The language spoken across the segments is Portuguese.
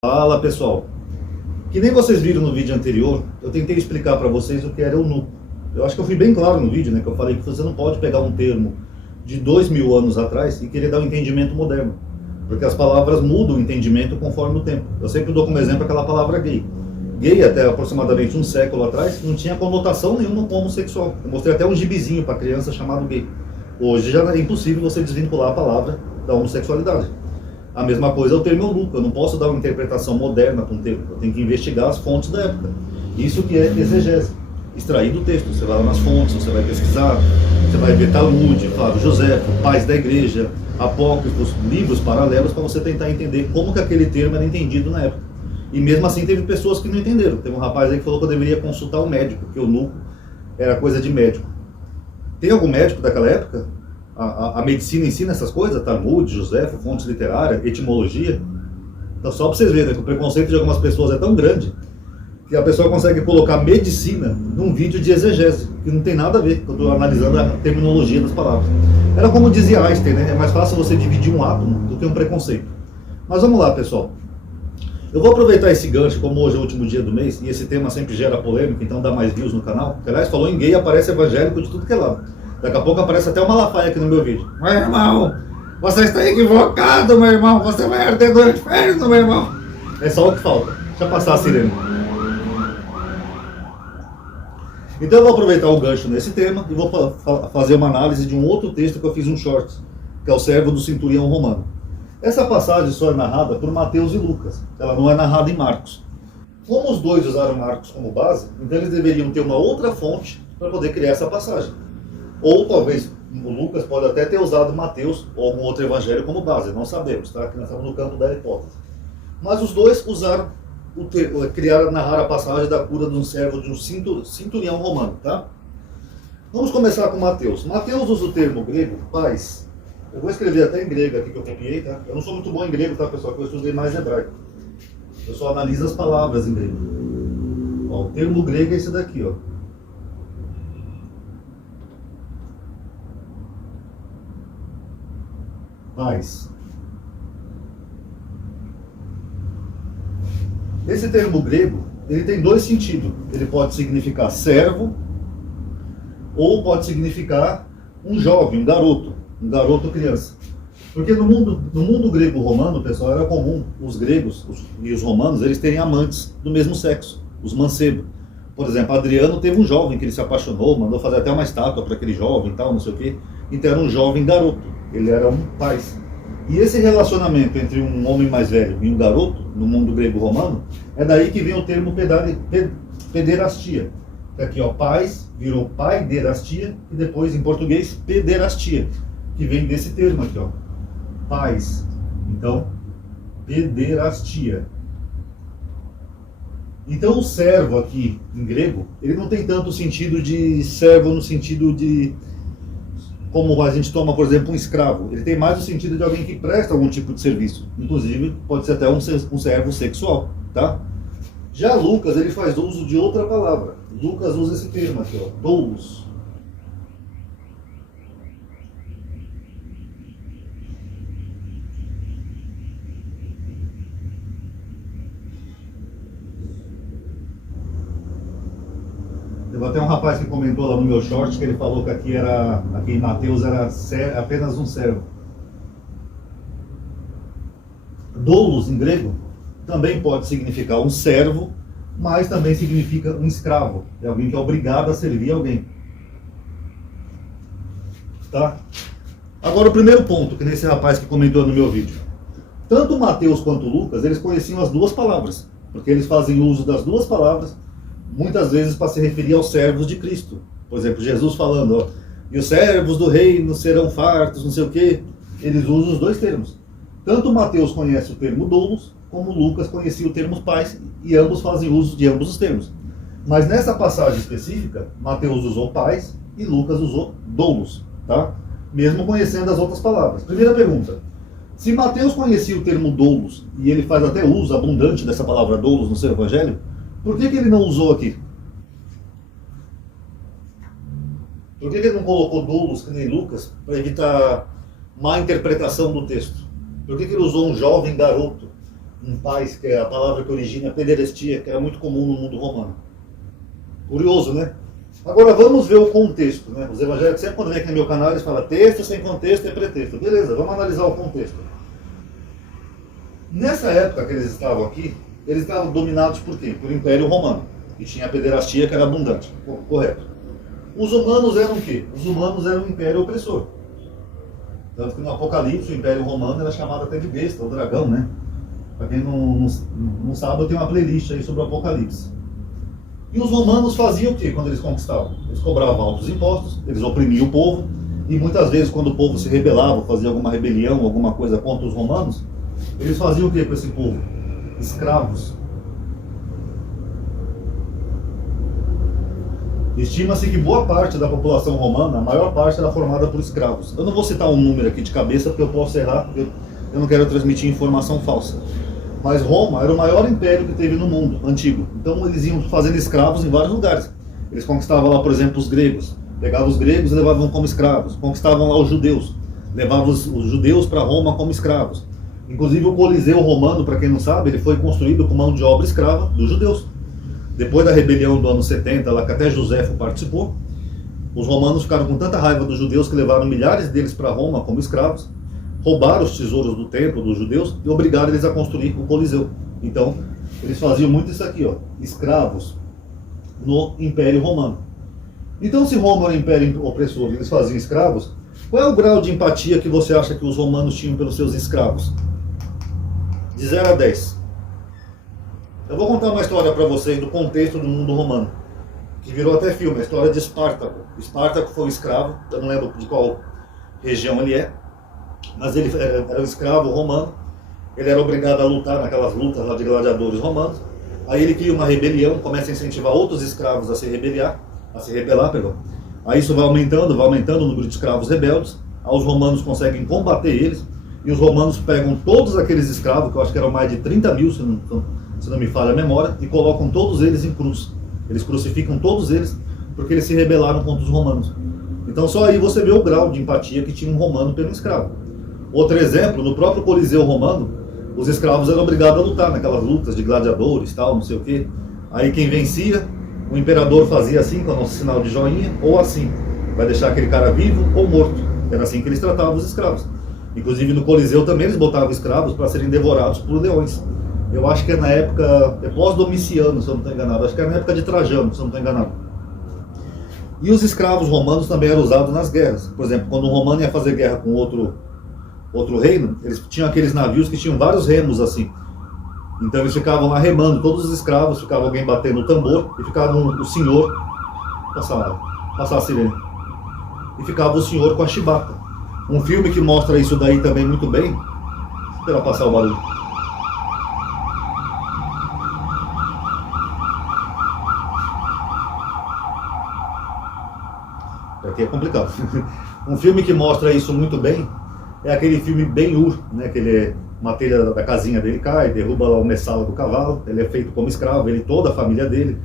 Fala pessoal, que nem vocês viram no vídeo anterior, eu tentei explicar para vocês o que era eunuco. Eu acho que eu fui bem claro no vídeo, né, que eu falei que você não pode pegar um termo de 2000 anos atrás e querer dar um entendimento moderno, porque as palavras mudam o entendimento conforme o tempo. Eu sempre dou como exemplo aquela palavra gay. Gay até aproximadamente um século atrás não tinha conotação nenhuma com homossexual. Eu mostrei até um gibizinho para criança chamado gay. Hoje já é impossível você desvincular a palavra da homossexualidade. A mesma coisa é o termo eunuco. Eu não posso dar uma interpretação moderna para um termo. Eu tenho que investigar as fontes da época. Isso que é exegese. Extrair do texto. Você vai lá nas fontes, você vai pesquisar, você vai ver Talmud, Flávio Josefo, pais da igreja, apócrifos, livros paralelos para você tentar entender como que aquele termo era entendido na época. E mesmo assim teve pessoas que não entenderam. Teve um rapaz aí que falou que eu deveria consultar o médico, que eunuco era coisa de médico. Tem algum médico daquela época? A medicina ensina essas coisas? Talmud, Josefo, fontes literárias, etimologia? Então só para vocês verem, né, que o preconceito de algumas pessoas é tão grande que a pessoa consegue colocar medicina num vídeo de exegese, que não tem nada a ver, que eu estou analisando a terminologia das palavras. Era como dizia Einstein, né? É mais fácil você dividir um átomo do que um preconceito. Mas vamos lá, pessoal. Eu vou aproveitar esse gancho, como hoje é o último dia do mês, e esse tema sempre gera polêmica, então dá mais views no canal. Aliás, falou em gay, aparece evangélico de tudo que é lado. Daqui a pouco aparece até uma Malafaia aqui no meu vídeo. Meu irmão, você está equivocado, meu irmão. Você vai arder do inferno, meu irmão. É só o que falta. Deixa eu passar a sirene. Então eu vou aproveitar o gancho nesse tema e vou fazer uma análise de um outro texto que eu fiz um short, que é o servo do centurião romano. Essa passagem só é narrada por Mateus e Lucas. Ela não é narrada em Marcos. Como os dois usaram Marcos como base, então eles deveriam ter uma outra fonte para poder criar essa passagem. Ou talvez o Lucas pode até ter usado Mateus ou algum outro evangelho como base, não sabemos, tá? Que nós estamos no campo da hipótese. Mas os dois usaram, criaram, narrar a passagem da cura de um servo de um centurião romano, tá? Vamos começar com Mateus. Mateus usa o termo grego, pais. Eu vou escrever até em grego aqui que eu copiei, tá? Eu não sou muito bom em grego, tá, pessoal? Porque eu estudei mais hebraico. Eu só analiso as palavras em grego. Ó, o termo grego é esse daqui, ó. Pais. Esse termo grego, ele tem dois sentidos. Ele pode significar servo ou pode significar um jovem, um garoto criança. Porque no mundo grego-romano, pessoal, era comum os gregos e os romanos, eles terem amantes do mesmo sexo, os mancebos. Por exemplo, Adriano teve um jovem que ele se apaixonou, mandou fazer até uma estátua para aquele jovem e tal, não sei o quê. Então era um jovem garoto. Ele era um pai. E esse relacionamento entre um homem mais velho e um garoto, no mundo grego-romano, é daí que vem o termo pederastia. Aqui, ó, pais, virou paiderastia, e depois, em português, pederastia, que vem desse termo aqui, ó, pais. Então, pederastia. Então, o servo aqui, em grego, ele não tem tanto sentido de servo no sentido de como a gente toma, por exemplo, um escravo. Ele tem mais o sentido de alguém que presta algum tipo de serviço. Inclusive, pode ser até um servo sexual, tá? Já Lucas, ele faz uso de outra palavra. Lucas usa esse termo aqui, ó, doulos. Teve até um rapaz que comentou lá no meu short que ele falou que aqui em Mateus era apenas um servo. Doulos, em grego, também pode significar um servo, mas também significa um escravo. É alguém que é obrigado a servir alguém. Tá? Agora o primeiro ponto, que nesse rapaz que comentou no meu vídeo. Tanto Mateus quanto Lucas, eles conheciam as duas palavras, porque eles fazem uso das duas palavras, muitas vezes para se referir aos servos de Cristo. Por exemplo, Jesus falando, ó, e os servos do reino serão fartos, não sei o quê. Eles usam os dois termos. Tanto Mateus conhece o termo doulos, como Lucas conhecia o termo pais, e ambos fazem uso de ambos os termos. Mas nessa passagem específica, Mateus usou pais e Lucas usou doulos, tá? Mesmo conhecendo as outras palavras. Primeira pergunta. Se Mateus conhecia o termo doulos, e ele faz até uso abundante dessa palavra doulos no seu evangelho, por que ele não usou aqui? Por que ele não colocou doulos, que nem Lucas, para evitar má interpretação do texto? Por que ele usou um jovem garoto? um pais, que é a palavra que origina a pederastia, que era muito comum no mundo romano. Curioso, né? Agora vamos ver o contexto, né? Os evangélicos sempre quando vem aqui no meu canal eles falam texto sem contexto é pretexto. Beleza, vamos analisar o contexto. Nessa época que eles estavam aqui, eles estavam dominados por quem? Por Império Romano. E tinha a pederastia que era abundante. Correto. Os humanos eram o quê? Os humanos eram um império opressor. Tanto que no Apocalipse o Império Romano era chamado até de besta, o dragão, né? Para quem não sabe, eu tenho uma playlist aí sobre o Apocalipse. E os romanos faziam o quê quando eles conquistavam? Eles cobravam altos impostos, eles oprimiam o povo, e muitas vezes quando o povo se rebelava, fazia alguma rebelião, alguma coisa contra os romanos, eles faziam o quê com esse povo? Escravos. Estima-se que boa parte da população romana, a maior parte era formada por escravos. Eu não vou citar um número aqui de cabeça porque eu posso errar, porque eu não quero transmitir informação falsa. Mas Roma era o maior império que teve no mundo antigo. Então eles iam fazendo escravos em vários lugares. Eles conquistavam lá, por exemplo, os gregos. Pegavam os gregos e levavam como escravos. Conquistavam lá os judeus. Levavam os judeus para Roma como escravos. Inclusive o Coliseu romano, para quem não sabe, ele foi construído com mão de obra escrava dos judeus. Depois da rebelião do ano 70, lá que até Joséfo participou, os romanos ficaram com tanta raiva dos judeus que levaram milhares deles para Roma como escravos, roubaram os tesouros do templo dos judeus e obrigaram eles a construir o Coliseu. Então, eles faziam muito isso aqui, ó, escravos no Império Romano. Então, se Roma era um império opressor e eles faziam escravos, qual é o grau de empatia que você acha que os romanos tinham pelos seus escravos? De 0 a 10. Eu vou contar uma história para vocês do contexto do mundo romano, que virou até filme, a história de Espartaco. Espartaco foi um escravo, eu não lembro de qual região ele é, mas ele era um escravo romano, ele era obrigado a lutar naquelas lutas lá de gladiadores romanos, aí ele cria uma rebelião, começa a incentivar outros escravos a se rebelar, perdão. Aí isso vai aumentando o número de escravos rebeldes, aí os romanos conseguem combater eles, e os romanos pegam todos aqueles escravos, que eu acho que eram mais de 30 mil, se não me falha a memória, e colocam todos eles em cruz. Eles crucificam todos eles, porque eles se rebelaram contra os romanos. Então só aí você vê o grau de empatia que tinha um romano pelo escravo. Outro exemplo, no próprio Coliseu romano, os escravos eram obrigados a lutar naquelas lutas de gladiadores, tal, não sei o quê. Aí quem vencia, o imperador fazia assim, com o nosso sinal de joinha, ou assim, vai deixar aquele cara vivo ou morto. Era assim que eles tratavam os escravos. Inclusive no Coliseu também eles botavam escravos para serem devorados por leões. Eu acho que é na época, é pós-Domiciano, se eu não estou enganado, acho que é na época de Trajano, se eu não estou enganado. E os escravos romanos também eram usados nas guerras. Por exemplo, quando um romano ia fazer guerra com outro reino, eles tinham aqueles navios que tinham vários remos assim. Então eles ficavam lá remando, todos os escravos, ficava alguém batendo o tambor, e ficava o senhor, passar a sirene, e ficava o senhor com a chibata. Um filme que mostra isso daí também muito bem, esperar passar o barulho. Aqui é complicado. Um filme que mostra isso muito bem é aquele filme Ben-Hur, né? Que ele, uma telha da casinha dele cai, derruba lá o messala do cavalo, ele é feito como escravo, ele e toda a família dele,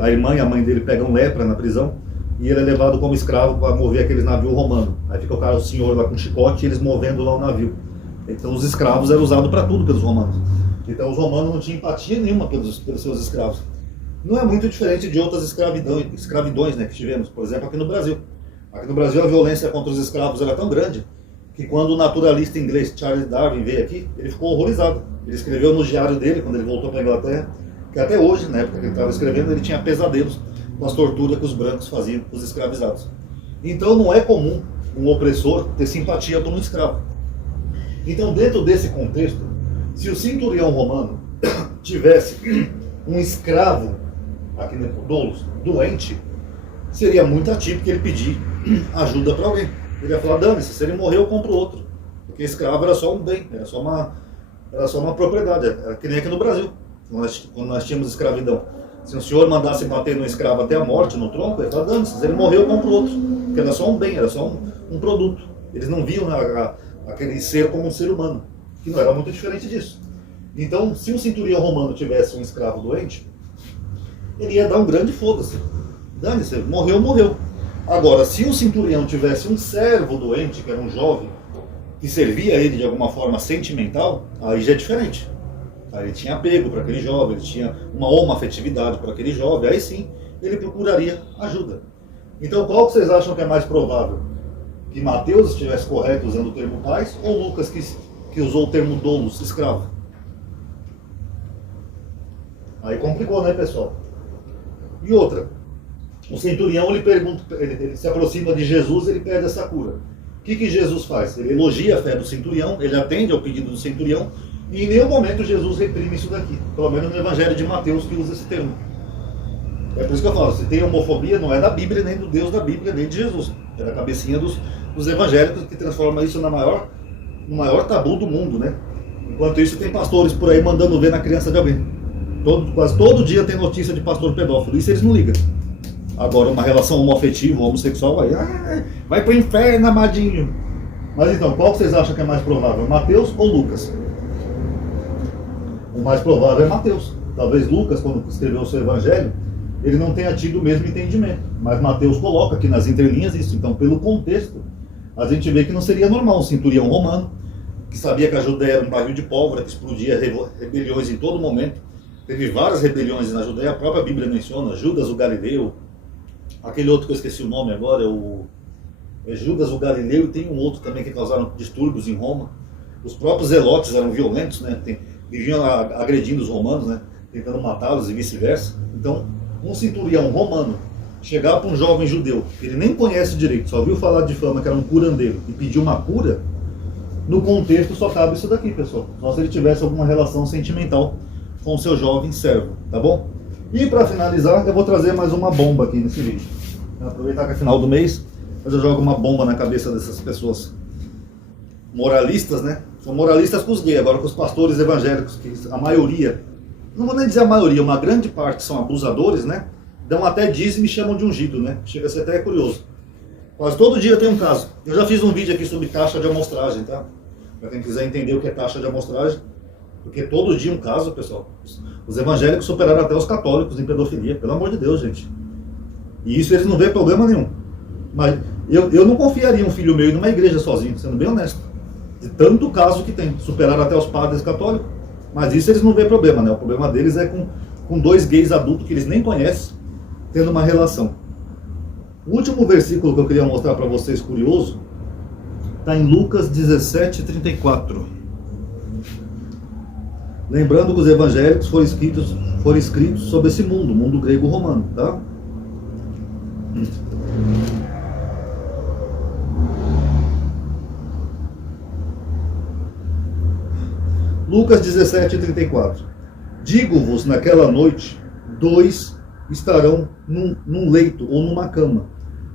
a irmã e a mãe dele pegam lepra na prisão, e ele é levado como escravo para mover aqueles navios romanos. Aí fica o senhor lá com chicote e eles movendo lá o navio. Então os escravos eram usados para tudo pelos romanos. Então os romanos não tinham empatia nenhuma pelos seus escravos. Não é muito diferente de outras escravidões, né, que tivemos, por exemplo, aqui no Brasil. Aqui no Brasil a violência contra os escravos era tão grande que quando o naturalista inglês Charles Darwin veio aqui, ele ficou horrorizado. Ele escreveu no diário dele, quando ele voltou para a Inglaterra, que até hoje, na época que ele estava escrevendo, ele tinha pesadelos com as torturas que os brancos faziam com os escravizados. Então não é comum um opressor ter simpatia por um escravo. Então, dentro desse contexto, se o centurião romano tivesse um escravo, aqui no Doulos, doente, seria muito atípico ele pedir ajuda para alguém. Ele ia falar, dane-se, se ele morrer eu compro outro. Porque escravo era só um bem, era só uma propriedade, era que nem aqui no Brasil, quando nós tínhamos escravidão. Se o senhor mandasse bater no escravo até a morte, no tronco, ele ia falar, dane-se, se ele morrer eu compro outro. Porque era só um bem, era só um produto. Eles não viam aquele ser como um ser humano, que não era muito diferente disso. Então, se um centurião romano tivesse um escravo doente, ele ia dar um grande foda-se. Dane-se, morreu, morreu. Agora, se um centurião tivesse um servo doente, que era um jovem, que servia a ele de alguma forma sentimental, aí já é diferente. Aí ele tinha apego para aquele jovem, ele tinha uma afetividade para aquele jovem, aí sim ele procuraria ajuda. Então qual que vocês acham que é mais provável? Que Mateus estivesse correto usando o termo pais, ou Lucas que usou o termo doulos, escravo? Aí complicou, né, pessoal? E outra, o centurião ele pergunta, ele se aproxima de Jesus, ele pede essa cura. O que Jesus faz? Ele elogia a fé do centurião, ele atende ao pedido do centurião, e em nenhum momento Jesus reprime isso daqui. Pelo menos no Evangelho de Mateus que usa esse termo. É por isso que eu falo, se tem homofobia, não é da Bíblia, nem do Deus da Bíblia, nem de Jesus. É da cabecinha dos evangélicos que transforma isso no maior tabu do mundo, né? Enquanto isso tem pastores por aí mandando ver na criança de alguém. Quase todo dia tem notícia de pastor pedófilo, isso eles não ligam. Agora uma relação homoafetiva, homossexual, vai pro inferno, amadinho. Mas então, qual vocês acham que é mais provável, Mateus ou Lucas? O mais provável é Mateus. Talvez Lucas, quando escreveu o seu evangelho, ele não tenha tido o mesmo entendimento. Mas Mateus coloca aqui nas entrelinhas isso. Então, pelo contexto, a gente vê que não seria normal um centurião romano, que sabia que a Judéia era um barril de pólvora, que explodia rebeliões em todo momento. Teve várias rebeliões na Judéia, a própria Bíblia menciona, Judas o Galileu, aquele outro que eu esqueci o nome agora, é Judas o Galileu, e tem um outro também que causaram distúrbios em Roma. Os próprios zelotes eram violentos, né? Viviam agredindo os romanos, né? Tentando matá-los e vice-versa. Então, um centurião romano chegar para um jovem judeu, que ele nem conhece direito, só ouviu falar de fama que era um curandeiro, e pedir uma cura, no contexto só cabe isso daqui, pessoal. Só se ele tivesse alguma relação sentimental com o seu jovem servo, tá bom? E para finalizar, eu vou trazer mais uma bomba aqui nesse vídeo. Vou aproveitar que é final do mês, mas eu jogo uma bomba na cabeça dessas pessoas moralistas, né? São moralistas com os gays, agora com os pastores evangélicos, que a maioria, não vou nem dizer a maioria, uma grande parte são abusadores, né? Dão até dízimo e chamam de ungido, né? Chega a ser até curioso. Quase todo dia tem um caso. Eu já fiz um vídeo aqui sobre taxa de amostragem, tá? Para quem quiser entender o que é taxa de amostragem. Porque todo dia um caso, pessoal. Os evangélicos superaram até os católicos em pedofilia, pelo amor de Deus, gente. E isso eles não vêem problema nenhum. Mas eu não confiaria um filho meu ir numa igreja sozinho, sendo bem honesto. De tanto caso que tem. Superaram até os padres católicos. Mas isso eles não vêem problema, né? O problema deles é com dois gays adultos que eles nem conhecem, tendo uma relação. O último versículo que eu queria mostrar para vocês, curioso, está em Lucas 17:34. Lembrando que os evangélicos foram escritos sobre esse mundo, o mundo grego-romano, tá? Lucas 17:34. Digo-vos, naquela noite, 2 estarão num leito ou numa cama.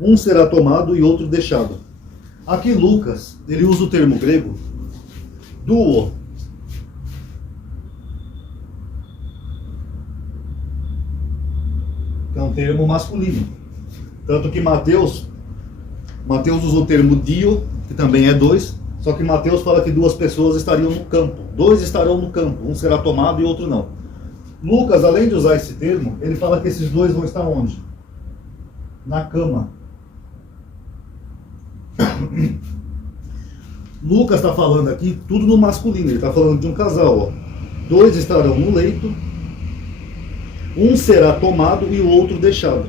Um será tomado e outro deixado. Aqui Lucas, ele usa o termo grego duo. Que é um termo masculino. Tanto que Mateus usa o termo dio, que também é 2, só que Mateus fala que 2 pessoas estariam no campo. 2 estarão no campo, um será tomado e outro não. Lucas, além de usar esse termo, ele fala que esses 2 vão estar onde? Na cama. Lucas está falando aqui tudo no masculino, ele está falando de um casal. 2 estarão no leito, um será tomado e o outro deixado.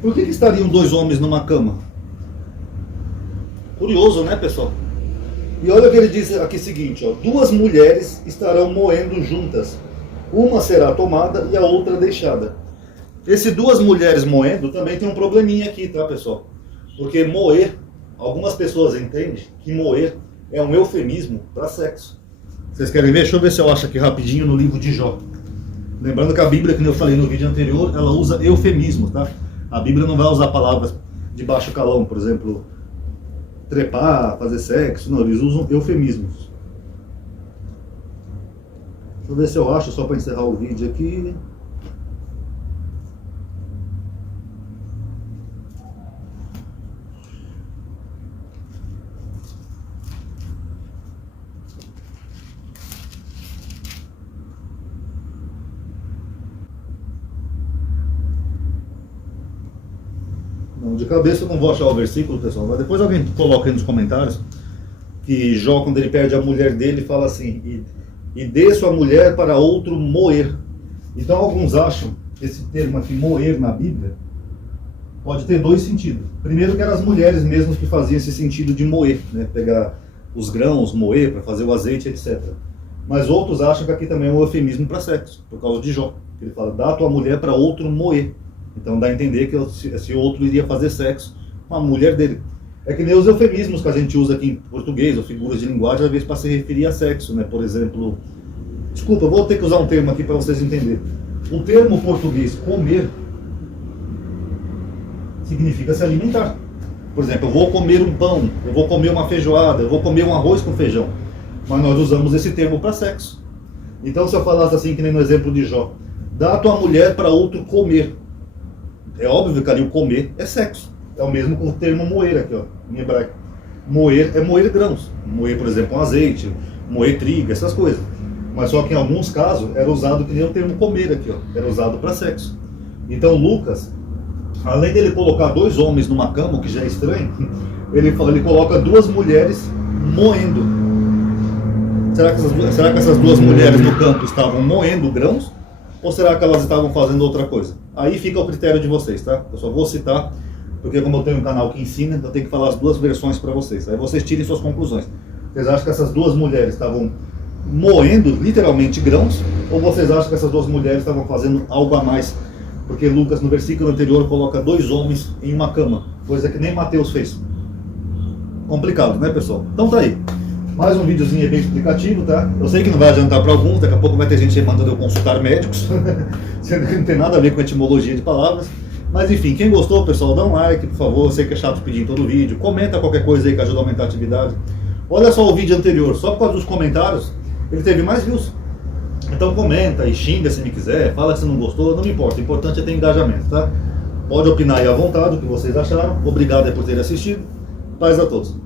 Por que estariam 2 homens numa cama? Curioso, né, pessoal? E olha o que ele diz aqui seguinte, ó, 2 mulheres estarão moendo juntas. Uma será tomada e a outra deixada. Esse 2 mulheres moendo também tem um probleminha aqui, tá, pessoal? Porque moer, algumas pessoas entendem que moer é um eufemismo para sexo. Vocês querem ver? Deixa eu ver se eu acho aqui rapidinho no livro de Jó. Lembrando que a Bíblia, que eu falei no vídeo anterior, ela usa eufemismos, tá? A Bíblia não vai usar palavras de baixo calão, por exemplo, trepar, fazer sexo, não, eles usam eufemismos. Deixa eu ver se eu acho, só para encerrar o vídeo aqui. Não, de cabeça eu não vou achar o versículo, pessoal, mas depois alguém coloca aí nos comentários que Jó, quando ele perde a mulher dele, fala assim, e dê sua mulher para outro moer. Então alguns acham que esse termo aqui, moer, na Bíblia, pode ter dois sentidos. Primeiro que eram as mulheres mesmo que faziam esse sentido de moer, né? Pegar os grãos, moer para fazer o azeite, etc. Mas outros acham que aqui também é um eufemismo para sexo, por causa de Jó. Ele fala, dá a tua mulher para outro moer. Então dá a entender que esse outro iria fazer sexo com a mulher dele. É que nem os eufemismos que a gente usa aqui em português, ou figuras de linguagem, às vezes para se referir a sexo, né? Por exemplo, desculpa, eu vou ter que usar um termo aqui para vocês entenderem. O termo português comer significa se alimentar. Por exemplo, eu vou comer um pão, eu vou comer uma feijoada, eu vou comer um arroz com feijão. Mas nós usamos esse termo para sexo. Então se eu falasse assim, que nem no exemplo de Jó, dá a tua mulher para outro comer. É óbvio que ali o comer é sexo. É o mesmo com o termo moer aqui, ó, em hebraico. Moer é moer grãos. Moer, por exemplo, um azeite, moer trigo, essas coisas. Mas só que em alguns casos era usado que nem o termo comer aqui, ó. Era usado para sexo. Então Lucas, além dele colocar dois homens numa cama, o que já é estranho, ele coloca duas mulheres moendo. Será que essas duas mulheres no campo estavam moendo grãos? Ou será que elas estavam fazendo outra coisa? Aí fica ao critério de vocês, tá? Eu só vou citar, porque como eu tenho um canal que ensina, eu tenho que falar as duas versões para vocês. Aí vocês tirem suas conclusões. Vocês acham que essas duas mulheres estavam moendo literalmente grãos? Ou vocês acham que essas duas mulheres estavam fazendo algo a mais? Porque Lucas, no versículo anterior, coloca dois homens em uma cama, coisa que nem Mateus fez. Complicado, né, pessoal? Então tá aí. Mais um videozinho bem explicativo, tá? Eu sei que não vai adiantar para alguns, daqui a pouco vai ter gente mandando eu consultar médicos, sendo que não tem nada a ver com etimologia de palavras. Mas enfim, quem gostou, pessoal, dá um like, por favor. Eu sei que é chato pedir em todo vídeo. Comenta qualquer coisa aí que ajuda a aumentar a atividade. Olha só o vídeo anterior, só por causa dos comentários, ele teve mais views. Então comenta e xinga se me quiser, fala que você não gostou, não me importa, o importante é ter engajamento, tá? Pode opinar aí à vontade o que vocês acharam. Obrigado aí por terem assistido. Paz a todos.